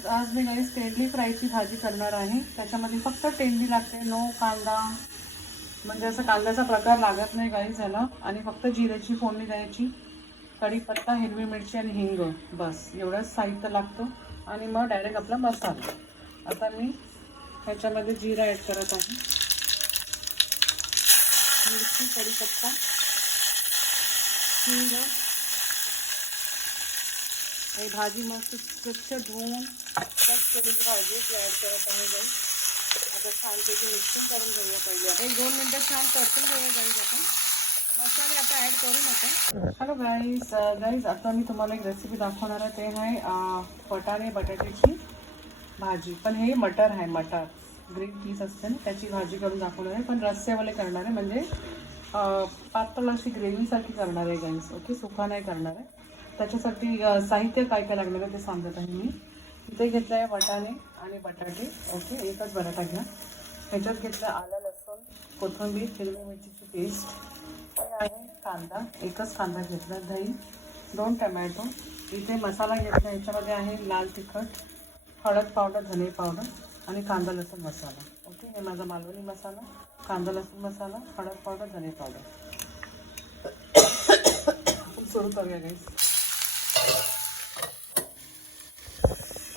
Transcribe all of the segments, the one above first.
Guys आज मी guys तेंडली फ्रायची भाजी करणार आहे. त्याच्यामध्ये फक्त तेंडली लागते, नो कांदा, म्हणजे असं कांद्याचा प्रकार लागत नाही गाईज ह्याला. आणि फक्त जिऱ्याची फोडणी द्यायची, कढीपत्ता, हिरवी मिरची आणि हिंग, बस एवढंच साहित्य लागतं. आणि मग डायरेक्ट आपला मसाला. आता मी ह्याच्यामध्ये जिरा ॲड करत आहे, मिरची, कढीपत्ता, हिंग. आणि भाजी मस्त स्वच्छ धुवून कट केलेली भाजी ती ॲड करत आहे गाईज. आता छानपैकी मिक्सिंग करून घेऊया पहिले. 1-2 मिनटं छान परतून घेऊया गाईज आपण. मसाले आता ॲड करू नका. हॅलो गाईज आता मी तुम्हाला एक रेसिपी दाखवणार आहे. ते आहे वटाणे बटाट्याची भाजी. पण हे मटर आहे, मटर ग्रीन पीस असते ना त्याची भाजी करून दाखवणार आहे. पण रस्सेवाले करणार आहे, म्हणजे पातळ अशी ग्रेव्हीसारखी करणार आहे गाईज. ओके, सुका नाही करणार आहे. त्याच्यासाठी साहित्य काय काय लागणार आहे ते सांगत आहे मी. इथे घेतलं आहे वटाणे आणि बटाटे. ओके, एकच बटाटा घ्या. ह्याच्यात घेतलं आलं, लसूण, कोथिंबीर, हिरवी मिरचीची पेस्ट आहे, कांदा, एकच कांदा घेतला, दही, 2 टमॅटो. इथे मसाला घेतला, ह्याच्यामध्ये आहे लाल तिखट, हळद पावडर, धने पावडर आणि कांदा लसूण मसाला. ओके, हे माझा मालवणी मसाला, कांदा लसूण मसाला, हळद पावडर, धने पावडर. सुरू करूया गाईस.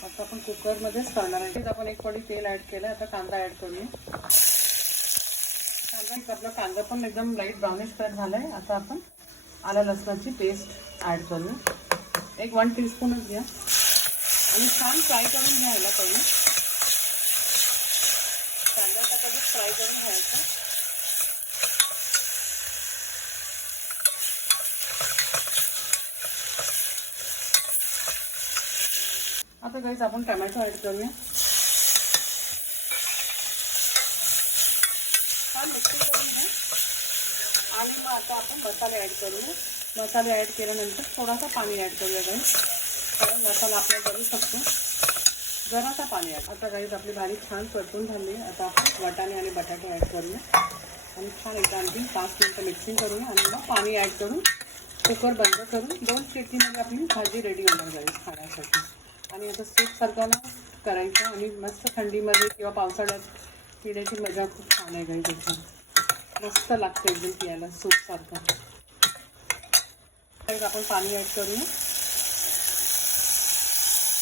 आता आपण कुकरमध्येच करणार आहे. आपण एक पडी तेल ॲड केलं. आता कांदा ॲड करूया. आपला कांदा पण एकदम लाईट ब्राउनिश कलर झाला आहे. आता आपण आलं लसणाची पेस्ट ॲड करूया. एक 1 टीस्पूनच घ्या आणि छान फ्राय करून घ्यायला पहिले. कांद्याचा कधीच फ्राय करून घ्यायचा. आता गाईस आपण टमॅटो ॲड करूया. छान मिक्सिंग करून घ्या. आणि मग आता आपण मसाले ॲड करूया. मसाले ॲड केल्यानंतर थोडासा पाणी ॲड करूया गाईस, कारण मसाला आपल्याला करू शकतो. जरासा पाणी ॲड. आता गाईस आपली भाजी छान परतून झाली आहे. आता आपण वाटाणे आणि बटाटे ॲड करूया आणि छान एकदा आणखी 5 मिनिटं मिक्सिंग करूया. आणि मग पाणी ॲड करून कुकर बंद करून 2 शिट्टीमध्ये आपली भाजी रेडी होणार गाईस खाण्यासाठी. आणि आता सूपसारखं ना करायचं आणि मस्त थंडीमध्ये किंवा पावसाळ्यात पिण्याची मजा खूप छान आहे गाईस. एकदम मस्त लागतं एकदम पियाला सूपसारखं. आपण पाणी ॲड करूया.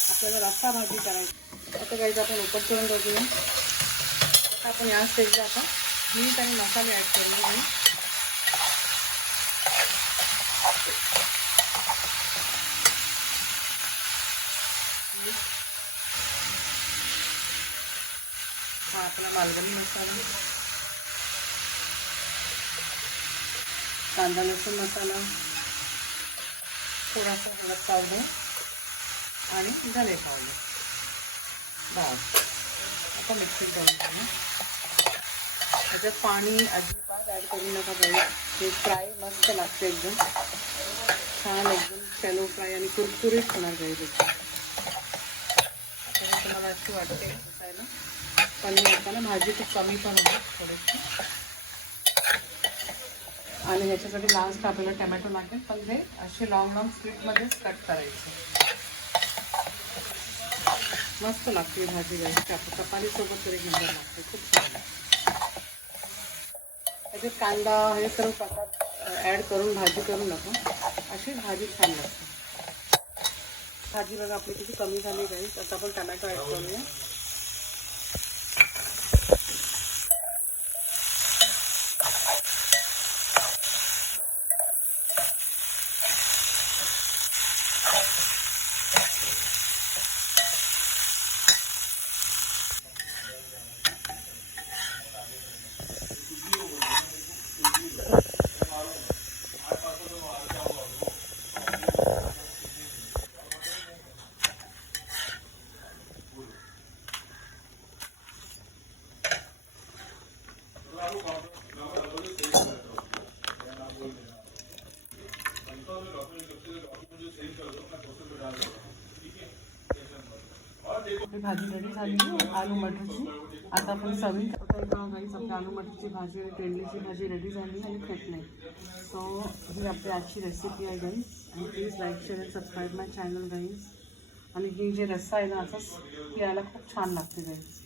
आपल्याला रस्सा भाजी करायची. आता गाईस आपण उपट करून बघूया. आता आपण या स्टेजला आता मीठ आणि मसाले ॲड करूया. हा आपला मालवणी मसाला, कांदा लसूण मसाला, थोडासा हळद पावडर आणि धने पावडर. बस आता मिक्सिंग करून घेऊया. त्याच्यात पाणी अजिबात ॲड करू नका पाहिजे. ते फ्राय मस्त लागते एकदम छान, एकदम शॅलो फ्राय आणि कुरकुरीत होणार पाहिजे. आता तुम्हाला अशी वाटते खायला, पण आता ना भाजी खूप कमी पण होते थोडीशी. आणि ह्याच्यासाठी लास्ट आपल्याला टमॅटो लागेल, पण ते असे लॉंग स्ट्रिपमध्येच कट करायचे. मस्त लागते भाजी गाईस. चपातीसोबत तरी नंबर लागते, खूप छान. त्याच्यात कांदा हे सर्व प्रकार ॲड करून भाजी करू नका, अशी भाजी छान लागते. भाजी बघा आपली किती कमी झाली गाईस. आता आपण टमॅटो ॲड करूया. आपली भाजी रेडी झाली आहे आलू मटरची. आता आपण सर्विंग करता गाईस. आपली आलू मटरची भाजी आणि तेंडलीची भाजी रेडी झाली आणि फेटली. सो ही आपली आजची रेसिपी आहे गाईस. आणि please like share and subscribe my channel guys. आणि ही जी रस्सा आहे ना असंच प्यायला खूप छान लागते गाईस.